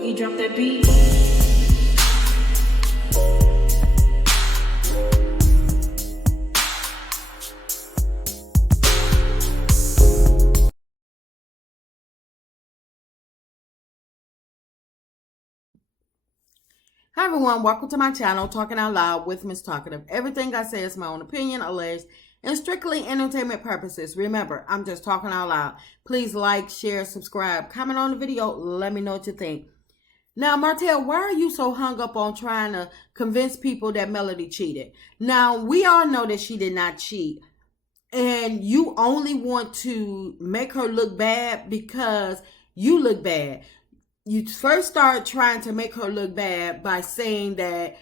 Boogie, drop that beat. Hi everyone, welcome to my channel, Talking Out Loud with Miss Talkative. Everything I say is my own opinion, alleged, and strictly entertainment purposes. Remember, I'm just talking out loud. Please like, share, subscribe, comment on the video, let me know what you think. Now, Martell, why are you so hung up on trying to convince people that Melody cheated? Now, we all know that she did not cheat. And you only want to make her look bad because you look bad. You first start trying to make her look bad by saying that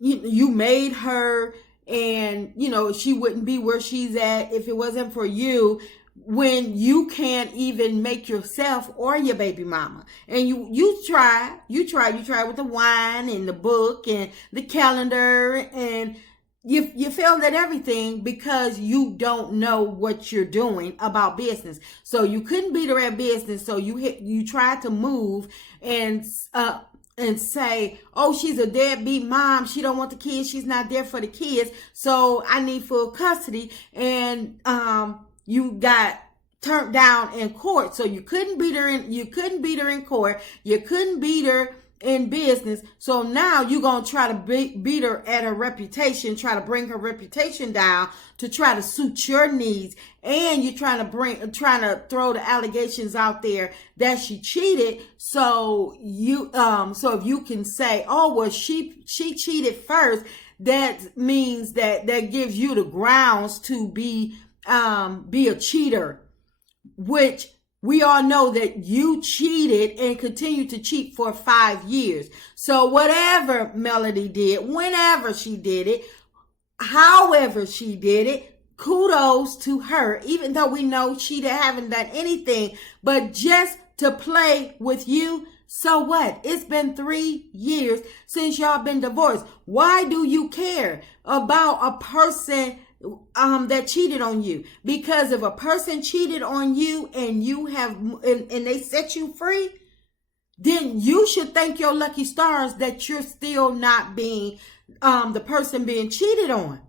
you made her and she wouldn't be where she's at if it wasn't for you, when you can't even make yourself or your baby mama. And you try with the wine and the book and the calendar, and you failed at everything because you don't know what you're doing about business. So you couldn't beat her at business. So you tried to move and say, oh, she's a deadbeat mom. She don't want the kids. She's not there for the kids. So I need full custody. And you got turned down in court. So you couldn't beat her in court. You couldn't beat her in business. So now you're going to try to beat her at her reputation, try to bring her reputation down to try to suit your needs. And you're trying to throw the allegations out there that she cheated. So if you can say, oh, well, she cheated first, that means that gives you the grounds to be a cheater, which we all know that you cheated and continue to cheat for 5 years. So whatever Melody did, whenever she did it, however she did it, kudos to her, even though we know she haven't done anything but just to play with you. So what? It's been 3 years since y'all been divorced. Why do you care about a person that cheated on you? Because if a person cheated on you and and they set you free, then you should thank your lucky stars that you're still not being the person being cheated on.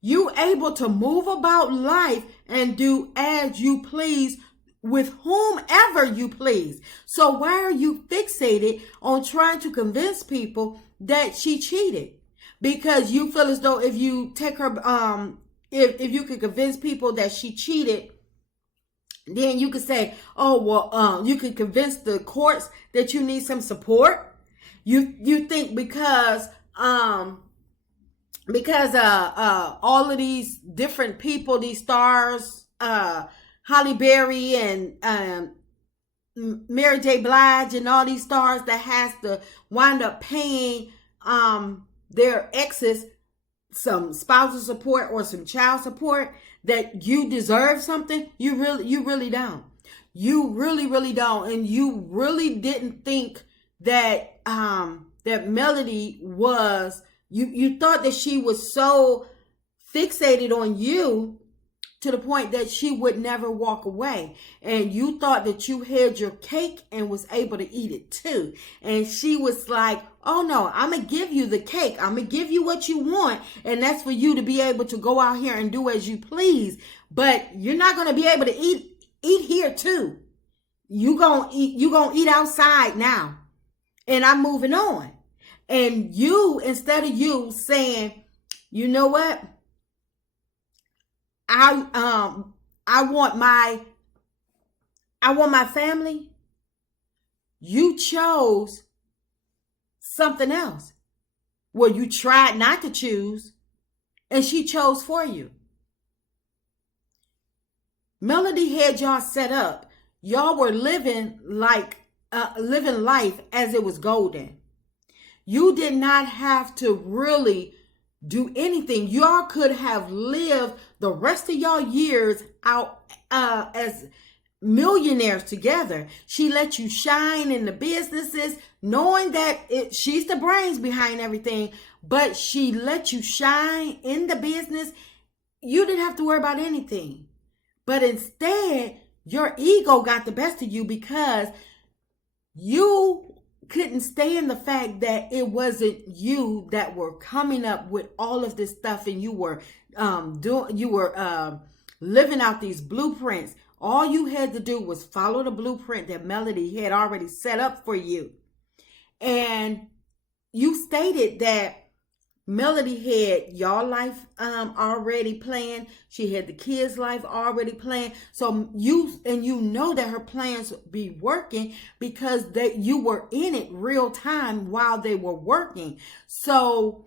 You able to move about life and do as you please with whomever you please. So why are you fixated on trying to convince people that she cheated? Because you feel as though if you take her, if you could convince people that she cheated, then you could say, oh, well, you could convince the courts that you need some support. You think because all of these different people, these stars, Halle Berry and Mary J. Blige and all these stars that has to wind up paying their exes some spousal support or some child support, that you deserve something. You really don't. You really don't. And you really didn't think that that Melody was, you thought that she was so fixated on you to the point that she would never walk away. And you thought that you had your cake and was able to eat it too. And she was like, oh no, I'm going to give you the cake. I'm going to give you what you want. And that's for you to be able to go out here and do as you please. But you're not going to be able to eat here too. You going to eat outside now. And I'm moving on. And you, instead of you saying, you know what? I want my family. You chose something else. Well, you tried not to choose, and she chose for you. Melody had y'all set up. Y'all were living life as it was golden. You did not have to really do anything. Y'all could have lived the rest of y'all years out as millionaires together. She let you shine in the businesses, knowing that she's the brains behind everything, but she let you shine in the business. You didn't have to worry about anything. But instead, your ego got the best of you because You couldn't stand the fact that it wasn't you that were coming up with all of this stuff, and you were living out these blueprints. All you had to do was follow the blueprint that Melody had already set up for you. And you stated that Melody had your life already planned. She had the kids' life already planned. So you know that her plans be working because you were in it real time while they were working. So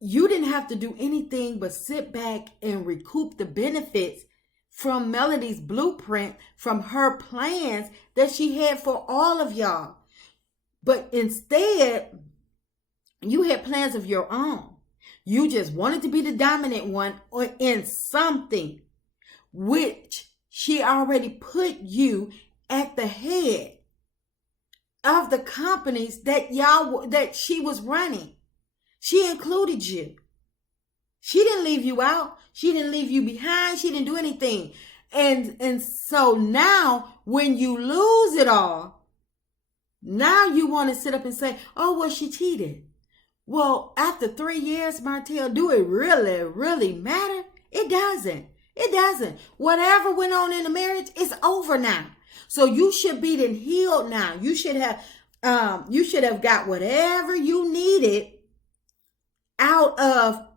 you didn't have to do anything but sit back and recoup the benefits from Melody's blueprint, from her plans that she had for all of y'all. But instead, you had plans of your own. You just wanted to be the dominant one in something, which she already put you at the head of the companies that she was running. She included you. She didn't leave you out. She didn't leave you behind. She didn't do anything. And so now when you lose it all, now you want to sit up and say, oh, well, she cheated. Well, after 3 years, Martell, do it really, really matter? It doesn't. It doesn't. Whatever went on in the marriage, it's over now. So you should be then healed now. You should have got whatever you needed out of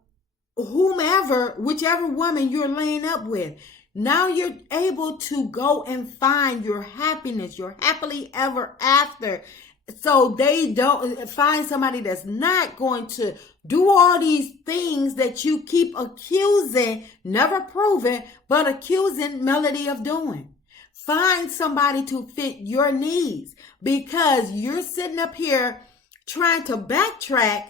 whichever woman you're laying up with. Now you're able to go and find your happiness, your happily ever after. So they don't find somebody that's not going to do all these things that you keep accusing, never proven, but accusing Melody of doing. Find somebody to fit your needs, because you're sitting up here trying to backtrack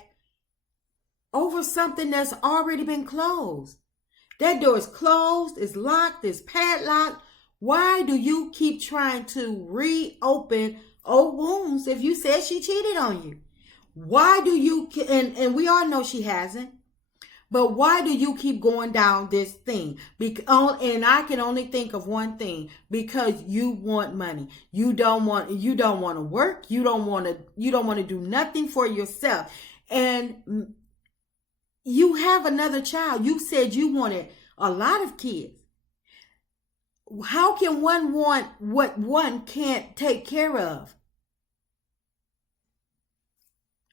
over something that's already been closed. That door is closed, it's locked, it's padlocked. Why do you keep trying to reopen old wounds if you said she cheated on you? Why do you, and we all know she hasn't, but why do you keep going down this thing? And I can only think of one thing: because you want money. You don't want to work. You don't want to do nothing for yourself. And you have another child. You said you wanted a lot of kids. How can one want what one can't take care of?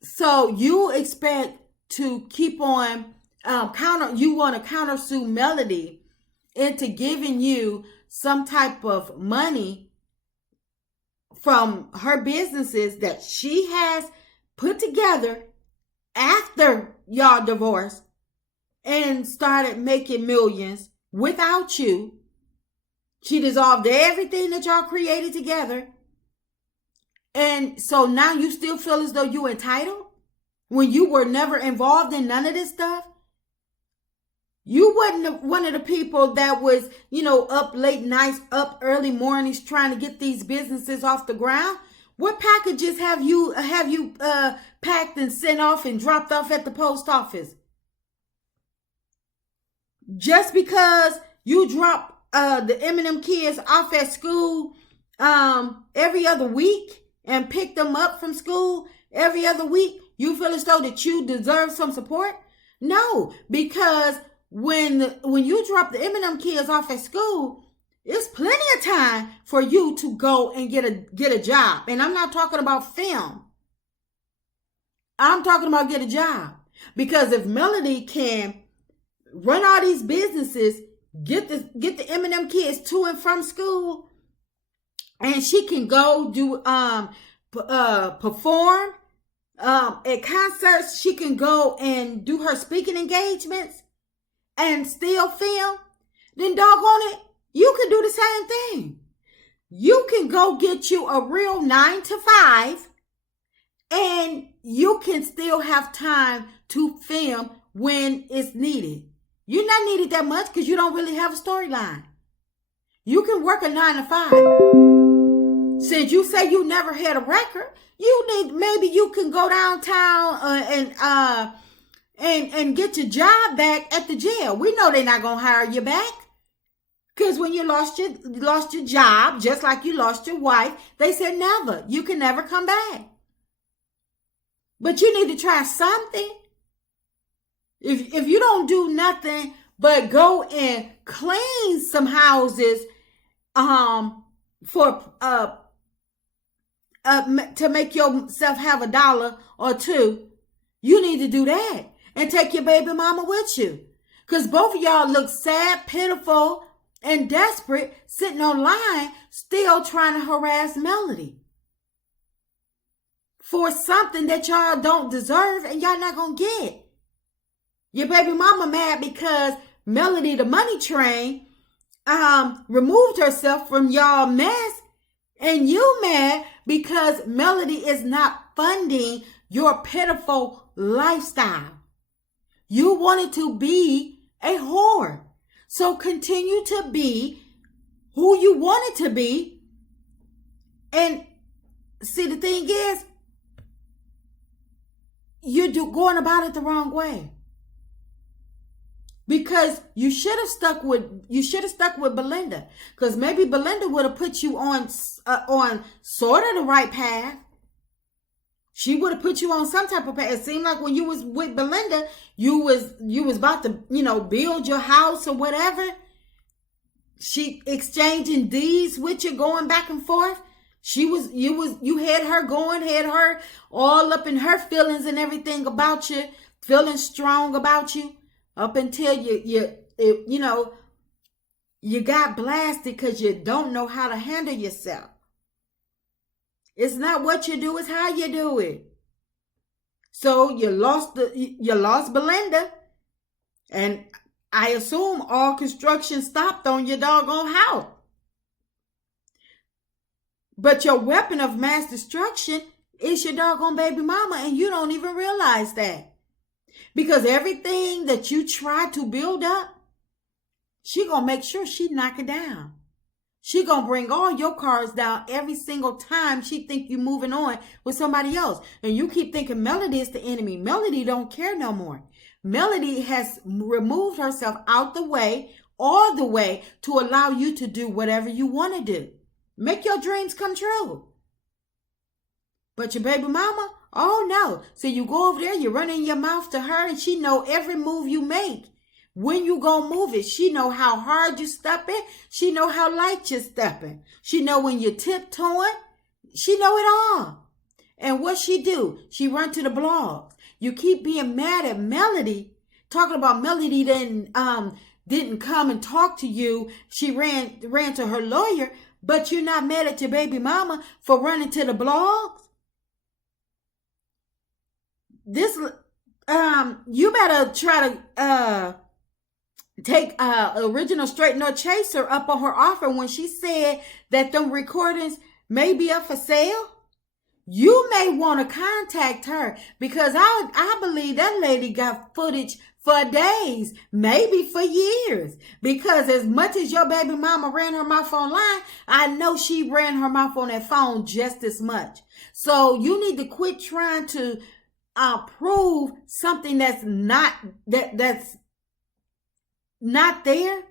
So you expect to keep on you want to countersue Melody into giving you some type of money from her businesses that she has put together after y'all divorced and started making millions without you. She dissolved everything that y'all created together. And so now you still feel as though you're entitled when you were never involved in none of this stuff? You wasn't one of the people that was, up late nights, up early mornings trying to get these businesses off the ground. What packages have you packed and sent off and dropped off at the post office? Just because you drop the M&M kids off at school every other week and pick them up from school every other week, you feel as though that you deserve some support? No, because when you drop the M&M kids off at school, it's plenty of time for you to go and get a job. And I'm not talking about film. I'm talking about get a job. Because if Melody can run all these businesses, get the M&M kids to and from school, and she can go do perform at concerts, she can go and do her speaking engagements and still film, then doggone it, you can do the same thing. You can go get you a real 9 to 5, and you can still have time to film when it's needed. You're not needed that much because you don't really have a storyline. You can work a 9 to 5. Since you say you never had a record, maybe you can go downtown and get your job back at the jail. We know they're not gonna hire you back. Because when you lost your job, just like you lost your wife, they said never. You can never come back. But you need to try something. If you don't do nothing but go and clean some houses for to make yourself have $1 or $2, you need to do that and take your baby mama with you. Because both of y'all look sad, pitiful, and desperate, sitting online, still trying to harass Melody for something that y'all don't deserve and y'all not gonna get. Your baby mama mad because Melody, the money train, removed herself from y'all mess, and you mad because Melody is not funding your pitiful lifestyle. You wanted to be a whore. So continue to be who you wanted to be. And see, the thing is, you're going about it the wrong way. Because you should have stuck with Belinda. Because maybe Belinda would have put you on sort of the right path. She would have put you on some type of path. It seemed like when you was with Belinda, you was about to, build your house or whatever. She exchanging deeds with you, going back and forth. You had her going, had her all up in her feelings and everything about you, feeling strong about you, up until you got blasted because you don't know how to handle yourself. It's not what you do, it's how you do it. So you lost Belinda, and I assume all construction stopped on your doggone house. But your weapon of mass destruction is your doggone baby mama, and you don't even realize that. Because everything that you try to build up, she gonna make sure she knock it down. She gonna bring all your cards down every single time she think you moving on with somebody else. And you keep thinking Melody is the enemy. Melody don't care no more. Melody has removed herself out the way, all the way, to allow you to do whatever you want to do. Make your dreams come true. But your baby mama, oh no. So you go over there, you run in your mouth to her, and she know every move you make. When you gonna move it, she know how hard you stepping. She know how light you stepping. She know when you're tiptoeing. She know it all. And what she do? She run to the blogs. You keep being mad at Melody, talking about Melody didn't come and talk to you. She ran to her lawyer, but you're not mad at your baby mama for running to the blogs. This you better try to take original Straight No Chaser up on her offer when she said that them recordings may be up for sale. You may want to contact her, because I believe that lady got footage for days, maybe for years. Because as much as your baby mama ran her mouth online, I know she ran her mouth on that phone just as much. So you need to quit trying to prove something that's not there.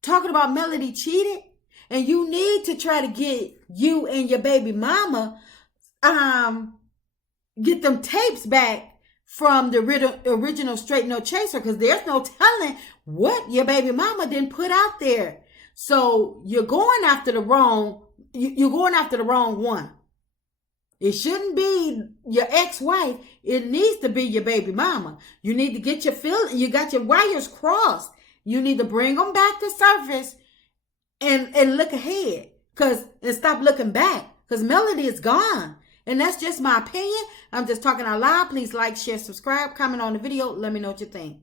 Talking about Melody cheated, and you need to try to get you and your baby mama get them tapes back from the original Straight No Chaser, because there's no telling what your baby mama didn't put out there. So you're going after the wrong one. It shouldn't be your ex-wife. It needs to be your baby mama. You need to get you got your wires crossed. You need to bring them back to surface and look ahead, and stop looking back, because Melody is gone. And that's just my opinion. I'm just talking out loud. Please like, share, subscribe, comment on the video. Let me know what you think.